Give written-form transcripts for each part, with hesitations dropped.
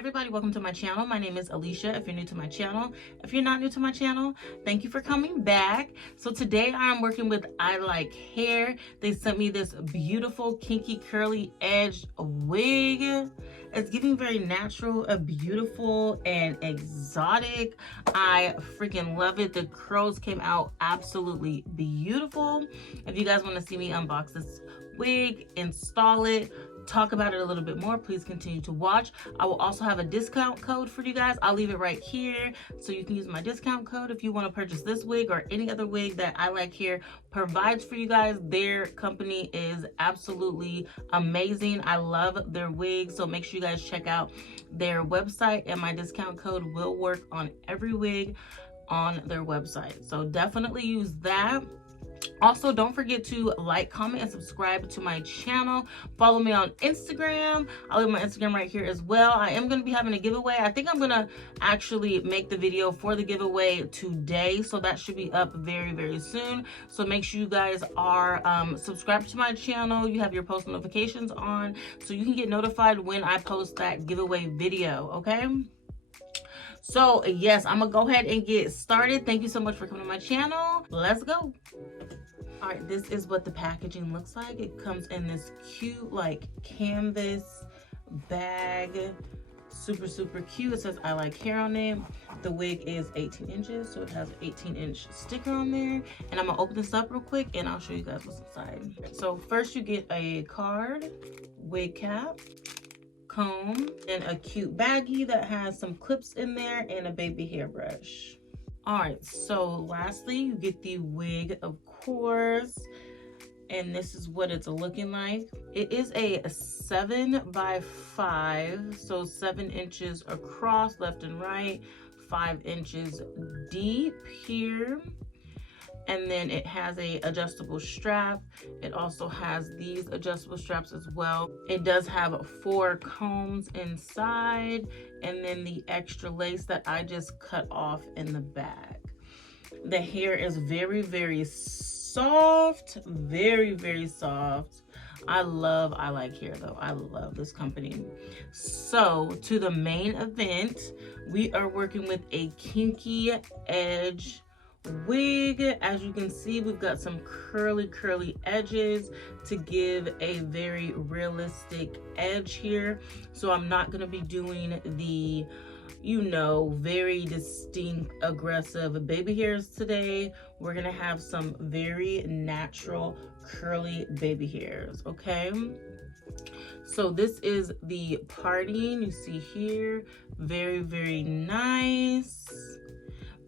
everybody, welcome to my channel. My name is Alicia. If you're new to my channel, if you're not new to my channel, thank you for coming back. So today I'm working with Ilikehair. They sent me this beautiful kinky curly edged wig. It's giving very natural, beautiful, and exotic. I freaking love it. The curls came out absolutely beautiful. If you guys want to see me unbox this wig, install it, talk about it a little bit more, please continue to watch. I will also have a discount code for you guys. I'll leave it right here so you can use my discount code if you want to purchase this wig or any other wig that Ilikehair provides for you guys. Their company is absolutely amazing. I love their wigs, so make sure you guys check out their website, and my discount code will work on every wig on their website, so definitely use that. Also, don't forget to like, comment, and subscribe to my channel. Follow me on Instagram. I'll leave my Instagram right here as well. I am going to be having a giveaway. I think I'm going to actually make the video for the giveaway today, so that should be up very, very soon. So make sure you guys are subscribed to my channel. You have your post notifications on so you can get notified when I post that giveaway video, okay? So yes, I'm gonna go ahead and get started. Thank you so much for coming to my channel. Let's go. All right, this is what the packaging looks like. It comes in this cute like canvas bag. Super, super cute. It says Ilikehair on it. The wig is 18 inches, so it has an 18-inch sticker on there. And I'm gonna open this up real quick and I'll show you guys what's inside. So first you get a card, wig cap, comb, and a cute baggie that has some clips in there and a baby hairbrush. All right, so lastly you get the wig, of course, and this is what it's looking like. It is a 7x5, so 7 inches across left and right, 5 inches deep here. And then it has a adjustable strap. It also has these adjustable straps as well. It does have 4 combs inside, and then the extra lace that I just cut off in the back. The hair is very, very soft, very, very soft. I love Ilikehair though. I love this company. So to the main event, we are working with a kinky edge wig. As you can see, we've got some curly edges to give a very realistic edge here. So I'm not going to be doing the, you know, very distinct aggressive baby hairs today. We're going to have some very natural curly baby hairs, okay? So this is the parting. You see here, very, very nice.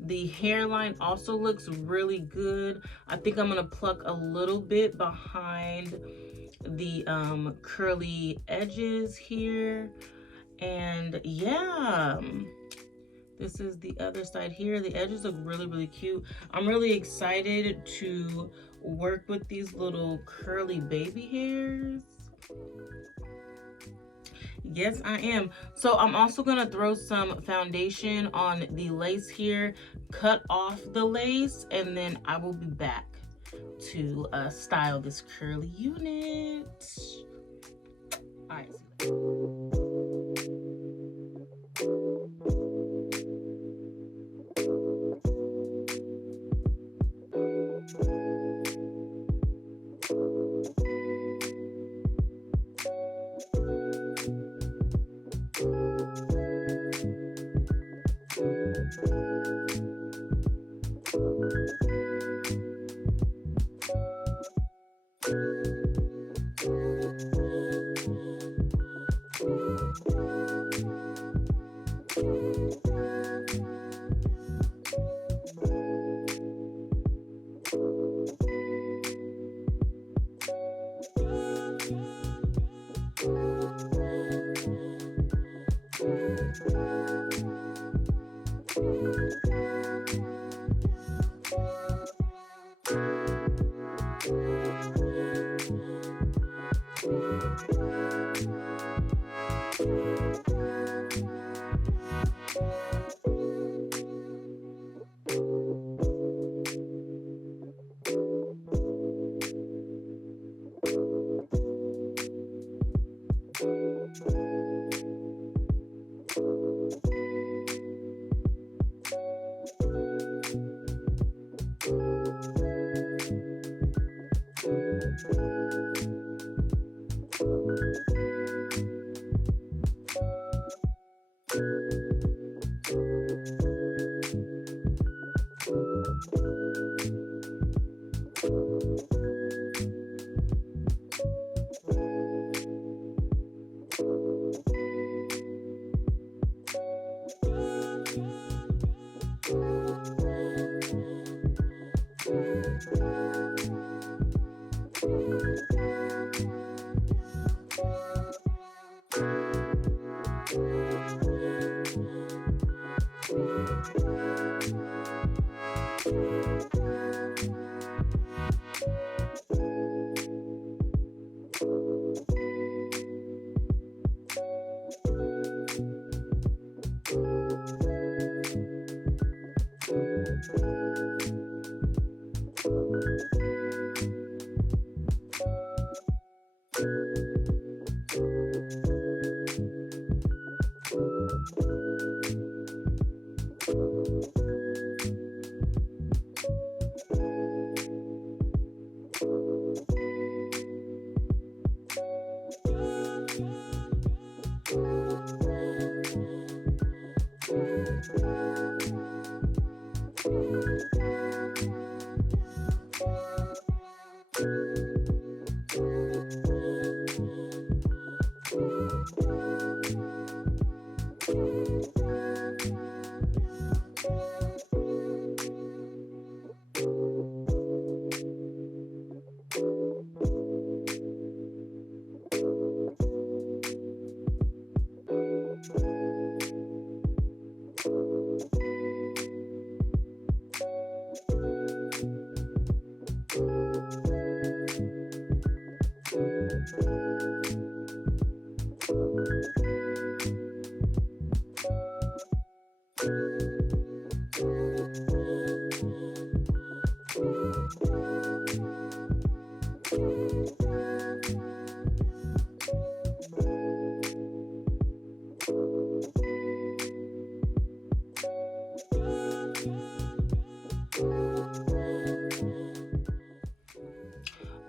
The hairline also looks really good. I think I'm gonna pluck a little bit behind the curly edges here. And yeah, this is the other side here. The edges look really, really cute. I'm really excited to work with these little curly baby hairs. Yes, I am. So I'm also gonna throw some foundation on the lace here, cut off the lace, and then I will be back to style this curly unit. All right.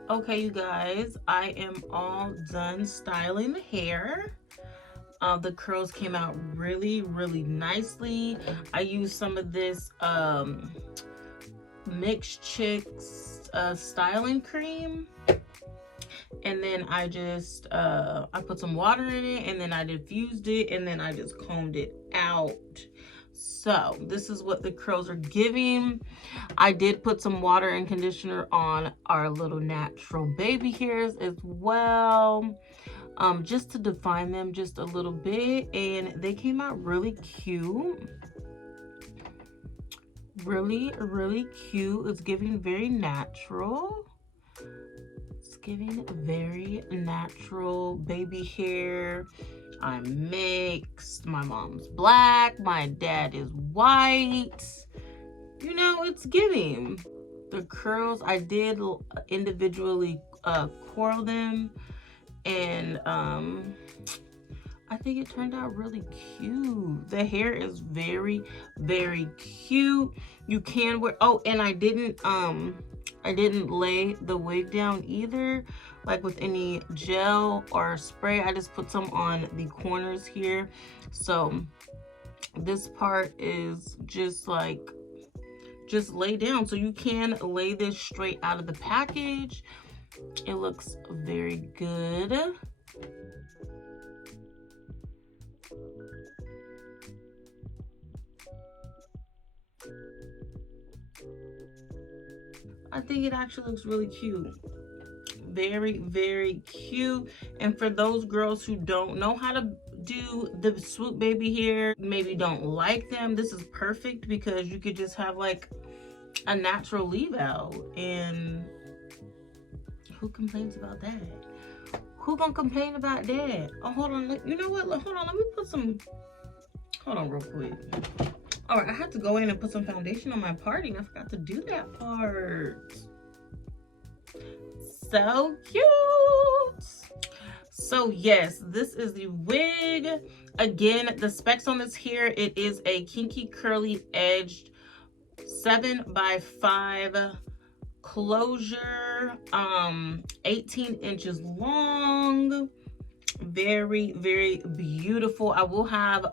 Okay, you guys, I am all done styling the hair. The curls came out really, really nicely. I used some of this Mixed Chicks styling cream, and then I just I put some water in it, and then I diffused it, and then I just combed it out. So this is what the curls are giving. I did put some water and conditioner on our little natural baby hairs as well, just to define them just a little bit, and they came out really cute. Really, really cute. It's giving very natural. It's giving very natural baby hair. I'm mixed. My mom's black. My dad is white. You know, it's giving. The curls, I did individually curl them, and I think it turned out really cute. The hair is very, very cute. You can wear, oh, and I didn't lay the wig down either, like with any gel or spray. I just put some on the corners here. So this part is just like, just lay down. So you can lay this straight out of the package. It looks very good. I think it actually looks really cute. Very, very cute. And for those girls who don't know how to do the swoop baby hair, maybe don't like them, this is perfect, because you could just have like a natural leave out. And who complains about that? Who gonna complain about that? Oh, hold on. You know what? Hold on. Let me put some. Hold on real quick. All right, I had to go in and put some foundation on my party, and I forgot to do that part. So cute. So yes, this is the wig. Again, the specs on this hair, it is a kinky curly edged 7x5 closure, 18 inches long. Very, very beautiful. I will have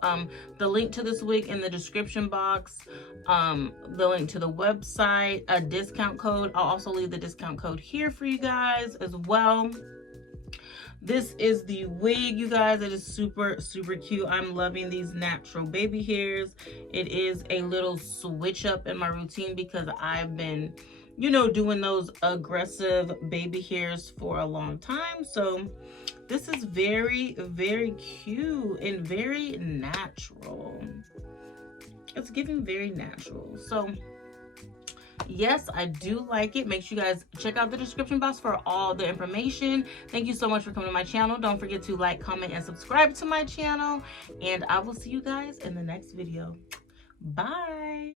the link to this wig in the description box, the link to the website, a discount code. I'll also leave the discount code here for you guys as well. This is the wig, you guys. It is super, super cute. I'm loving these natural baby hairs. It is a little switch up in my routine, because I've been, you know, doing those aggressive baby hairs for a long time. So this is very, very cute and very natural. It's giving very natural. So yes, I do like it. Make sure you guys check out the description box for all the information. Thank you so much for coming to my channel. Don't forget to like, comment, and subscribe to my channel. And I will see you guys in the next video. Bye.